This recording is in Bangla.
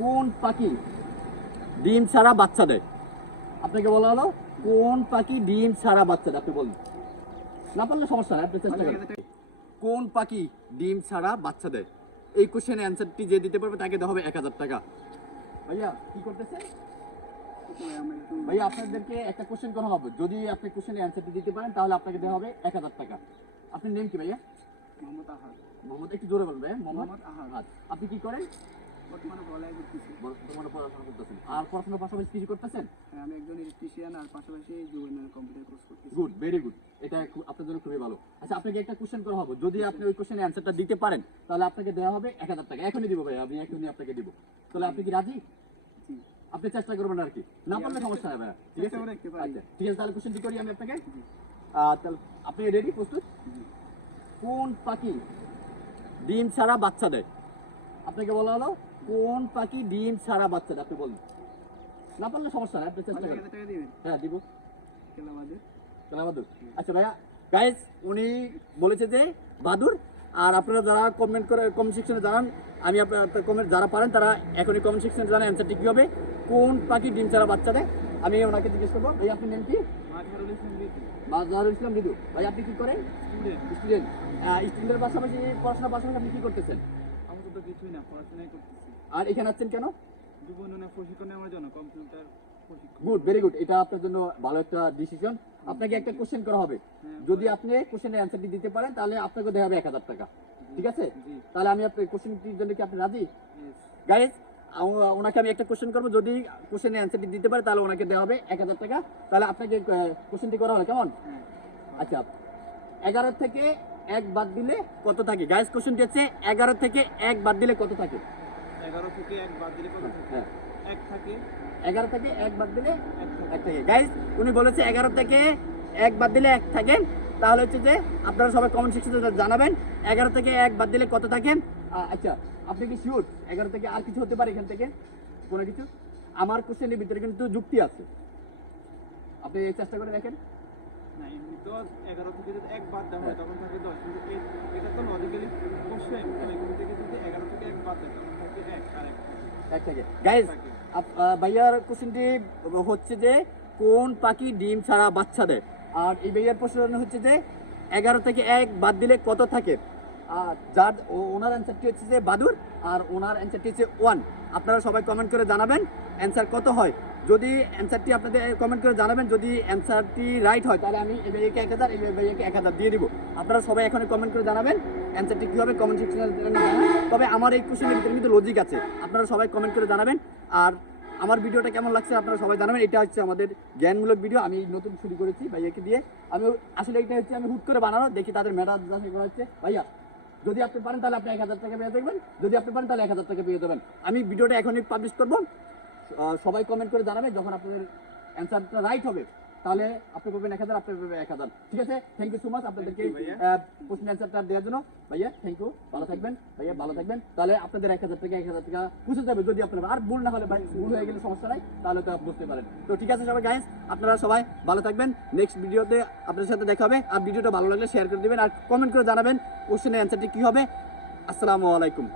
কোন পাখি ডিম ছাড়া বাচ্চা দেয়? আপনাকে বলা হলো কোন পাখি ডিম ছাড়া বাচ্চা দেয়? আপনি বলুন। না পারলে সমস্যা নাই আপনি চেষ্টা করেন। কোন পাখি ডিম ছাড়া বাচ্চা দেয়? এই কোশ্চেনের অ্যান্সারটি যে দিতে পারবে তাকে দেওয়া হবে এক হাজার টাকা। ভাইয়া কি করতেছে ভাইয়া আপনাদেরকে একটা কোশ্চেন করা হবে। যদি আপনি কোশ্চেনের অ্যান্সারটি দিতে পারেন তাহলে আপনাকে দেওয়া হবে এক হাজার টাকা। আপনার নেম কি ভাইয়া? মোহাম্মদ আহাদ। মোহাম্মদ একটু জোরে বলবেন মোহাম্মদ আহাদ। আপনি কি করেন? বর্তমানে পড়ালেখা করতেছি। বর্তমানে পড়াশোনা করতেছেন। আর পড়াশোনার পাশাপাশি কিছু করতেছেন? হ্যাঁ, আমি একজন ইলেকট্রিশিয়ান আর পাশাপাশি কম্পিউটার কোর্স করতেছি। গুড ভেরি গুড এটা খু- আপনার জন্য খুবই ভালো। আচ্ছা আপনাকে একটা কোশ্চেন করা হবে। যদি আপনি ওই কোশ্চেনের অ্যান্সারটা দিতে পারেন তাহলে আপনাকে দেওয়া হবে এক হাজার টাকা। এখনই দিব ভাই আমি এখনই আপনাকে দিব। তাহলে আপনি কি রাজি? আপনি চেষ্টা করবেন আর কি। না পারলে সমস্যা হবে ঠিক আছে। আচ্ছা ঠিক আছে তাহলে কোশ্চেনটি করি আমি আপনাকে। তাহলে আপনি রেডি প্রস্তুত? কোন পাখি ডিম ছাড়া বাচ্চা দেয়? আপনাকে বলা হলো কোন পাখি ডিম ছাড়া বাচ্চা দেয়? আপনি বলুন। না পারলে সমস্যা নাই আপনি চেষ্টা করেন। টাকা দিবেন। হ্যাঁ দিব। কেলা আচ্ছা ভাইয়া গাইজ উনি বলেছে যে বাহাদুর আর আপনারা যারা কমেন্ট করে কমেন্ট সেকশনে জানান আমি আপনার কমেন্ট যারা পারেন তারা এখনই কমেন্ট সেকশনে জানান অ্যান্সারটি কী হবে? কোন পাখি ডিম ছাড়া বাচ্চা দেয়? আমি ওনাকে জিজ্ঞেস করব ভাই আপনার নেম কি? মাজহারুল ইসলাম রিদু ভাই আপনি কি করেন? স্টুডেন্ট। স্টুডেন্ট। স্টুডেন্টের পাশাপাশি পড়াশোনার পাশাপাশি আপনি কি করতেছেন? আমার তো কিছুই না পড়াশোনাই করতেছি। আর এখানে আছেন কেন? যুব প্রশিক্ষণ নেওয়ার জন্য কম্পিউটার গুড ভেরি গুড এটা আপনার জন্য ভালো একটা ডিসিশন আপনাকে একটা কোশ্চেন করা হবে। হ্যাঁ, যদি আপনি কোশ্চেনের অ্যান্সারটি দিতে পারেন তাহলে আপনাকে দেওয়া হবে এক হাজার টাকা। ঠিক আছে? তাহলে আমি আপনার কোশ্চেনটির জন্য কি আপনি রাজি? গাইজ ওনাকে আমি একটা কোশ্চেন করব। যদি কোশ্চেনের অ্যান্সারটি দিতে পারে তাহলে ওনাকে দেওয়া হবে এক হাজার টাকা। তাহলে আপনাকে কোশ্চেনটি করা হলো কেমন? হ্যাঁ আচ্ছা এগারো থেকে এক বাদ দিলে কত থাকে? গাইজ কোশ্চেনটি হচ্ছে এগারো থেকে এক বাদ দিলে কত থাকে? এগারো থেকে এক বাদ দিলে কত থাকে? হ্যাঁ এক থাকে? এগারো থেকে এক বাদ দিলে এক থাকে। গাইজ উনি বলেছে এগারো থেকে এক বাদ দিলে এক থাকেন তাহলে হচ্ছে যে আপনারা সবাই কমেন্ট সেকশনে জানাবেন এগারো থেকে এক বাদ দিলে কত থাকেন আচ্ছা আপনি কি শিওর এগারো থেকে আর কিছু হতে পারে এখান থেকে? কোনো কিছু? আমার কোশ্চেনের ভিতরে কিন্তু যুক্তি আছে। আপনি চেষ্টা করে দেখেন। এগারো থেকে যদি এক বাদ দেওয়া হয় তখন থাকে দশ কিন্তু এটা তো লজিক্যালি কোশ্চেন এখান থেকে যদি এগারো থেকে এক বাদ দেয় তখন থাকে এক আর এক এক থেকে গাইজ ভাইয়ার কোশ্চেনটি হচ্ছে যে, কোন পাখি ডিম ছাড়া বাচ্চা দেয়? আর এই ভাইয়ার প্রশ্ন হচ্ছে যে, এগারো থেকে এক বাদ দিলে কত থাকে? আর যার ওনার অ্যান্সারটি হচ্ছে যে বাদুর আর ওনার অ্যান্সারটি হচ্ছে ওয়ান আপনারা সবাই কমেন্ট করে জানাবেন অ্যান্সার কত হয়? যদি অ্যান্সারটি আপনাদের কমেন্ট করে জানাবেন, যদি অ্যান্সারটি রাইট হয়, তাহলে আমি এই ভাইয়াকে এক হাজার, এই ভাইয়াকে এক হাজার দিয়ে দিব। আপনারা সবাই এখানে কমেন্ট করে জানাবেন অ্যান্সারটি কী হবে কমেন্ট সেকশনে তবে আমার এই কোশ্চেনের ভিতরে কিন্তু লজিক আছে। আপনারা সবাই কমেন্ট করে জানাবেন। আর আমার ভিডিওটা কেমন লাগছে আপনারা সবাই জানাবেন। এটা হচ্ছে আমাদের জ্ঞানমূলক ভিডিও আমি নতুন শুরু করেছি ভাইয়াকে দিয়ে। আমি আসলে এটা হচ্ছে আমি হুট করে বানানো, দেখি তাদের মেধা যাচাই করা হচ্ছে। ভাইয়া, যদি আপনি পারেন তাহলে আপনি এক হাজার টাকা পেয়ে দেখবেন যদি আপনি পারেন তাহলে এক হাজার টাকা পেয়ে দেবেন আমি ভিডিওটা এখনই পাবলিশ করব। সবাই কমেন্ট করে জানাবে যখন আপনাদের অ্যান্সারটা রাইট হবে তাহলে আপনি পাবেন এক হাজার আপনি পাবেন এক হাজার। ঠিক আছে? থ্যাংক ইউ সো মাচ আপনাদেরকে। কোশ্চেন অ্যান্সারটা দেওয়ার জন্য। ভাইয়া থ্যাংক ইউ ভালো থাকবেন ভাইয়া ভালো থাকবেন। তাহলে আপনাদের এক হাজার টাকা এক হাজার টাকা পুষে যাবে যদি আপনারা আর ভুল না হলে ভাই ভুল হয়ে গেলে সমস্যা নাই তাহলে তো বুঝতে পারেন। তো ঠিক আছে সবাই গাইস আপনারা সবাই ভালো থাকবেন। নেক্সট ভিডিওতে আপনাদের সাথে দেখা হবে আর ভিডিওটা ভালো লাগলে শেয়ার করে দেবেন আর কমেন্ট করে জানাবেন কোশ্চেনের অ্যান্সারটি কী হবে। আসসালামু আলাইকুম।